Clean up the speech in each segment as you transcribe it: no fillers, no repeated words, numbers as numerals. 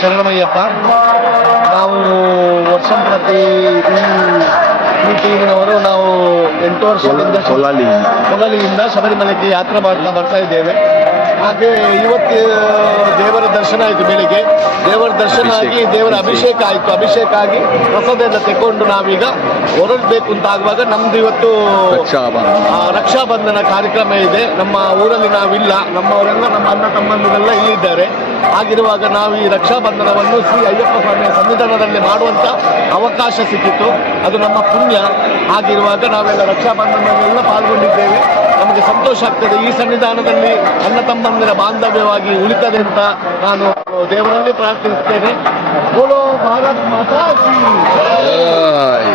ಶರಣಮಯ್ಯಪ್ಪ. ನಾವು ವರ್ಷ ಪ್ರತಿ ಈ ಟೀಮಿನವರು ನಾವು 8 ವರ್ಷದಿಂದ ಕೊಲಾಲಿಯಿಂದ ಶಬರಿಮಲೆಗೆ ಯಾತ್ರೆ ಬರ್ತಾ ಇದ್ದೇವೆ. ಹಾಗೆ ಇವತ್ತು ದೇವರ ದರ್ಶನ ಆಯಿತು. ಬೆಳಿಗ್ಗೆ ದೇವರ ದರ್ಶನ ಆಗಿ ದೇವರ ಅಭಿಷೇಕ ಆಯಿತು. ಅಭಿಷೇಕ ಆಗಿ ಪ್ರಸಾದ ತೆಕೊಂಡು ನಾವೀಗ ಹೊರಡಬೇಕು ಅಂತ ಆಗುವಾಗ ನಮ್ದು ಇವತ್ತು ರಕ್ಷಾಬಂಧನ ಕಾರ್ಯಕ್ರಮ ಇದೆ. ನಮ್ಮ ಊರಲ್ಲಿ ನಾವಿಲ್ಲ, ನಮ್ಮವರೆಲ್ಲ ನಮ್ಮ ಅಣ್ಣ ತಮ್ಮಂದಿರೆಲ್ಲ ಇಲ್ಲಿದ್ದಾರೆ. ಹಾಗಿರುವಾಗ ನಾವು ಈ ರಕ್ಷಾಬಂಧನವನ್ನು ಶ್ರೀ ಅಯ್ಯಪ್ಪ ಸ್ವಾಮಿಯ ಸನ್ನಿಧಾನದಲ್ಲಿ ಮಾಡುವಂಥ ಅವಕಾಶ ಸಿಕ್ಕಿತ್ತು. ಅದು ನಮ್ಮ ಪುಣ್ಯ. ಹಾಗಿರುವಾಗ ನಾವೆಲ್ಲ ರಕ್ಷಾಬಂಧನದಲ್ಲೆಲ್ಲ ಪಾಲ್ಗೊಂಡಿದ್ದೇವೆ. ನಮಗೆ ಸಂತೋಷ ಆಗ್ತದೆ. ಈ ಸನ್ನಿಧಾನದಲ್ಲಿ ಅಣ್ಣ ತಮ್ಮಂದಿರ ಬಾಂಧವ್ಯವಾಗಿ ಉಳಿತದೆ ಅಂತ ನಾನು ದೇವರಲ್ಲಿ ಪ್ರಾರ್ಥಿಸುತ್ತೇನೆ. ಬೋಲೋ ಭಾರತ್ ಮಾತಾ ಕೀ ಜೈ.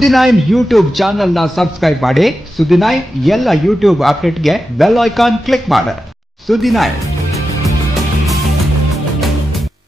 ಸುದ್ದಿ9 ಯೂಟ್ಯೂಬ್ ಚಾನೆಲ್ ನ ಸಬ್ಸ್ಕ್ರೈಬ್ ಮಾಡಿ. ಸುದ್ದಿ9 ಎಲ್ಲ ಯೂಟ್ಯೂಬ್ ಅಪ್ಡೇಟ್ಗೆ ಬೆಲ್ ಐಕಾನ್ ಕ್ಲಿಕ್ ಮಾಡಿ. ಸುದ್ದಿ9.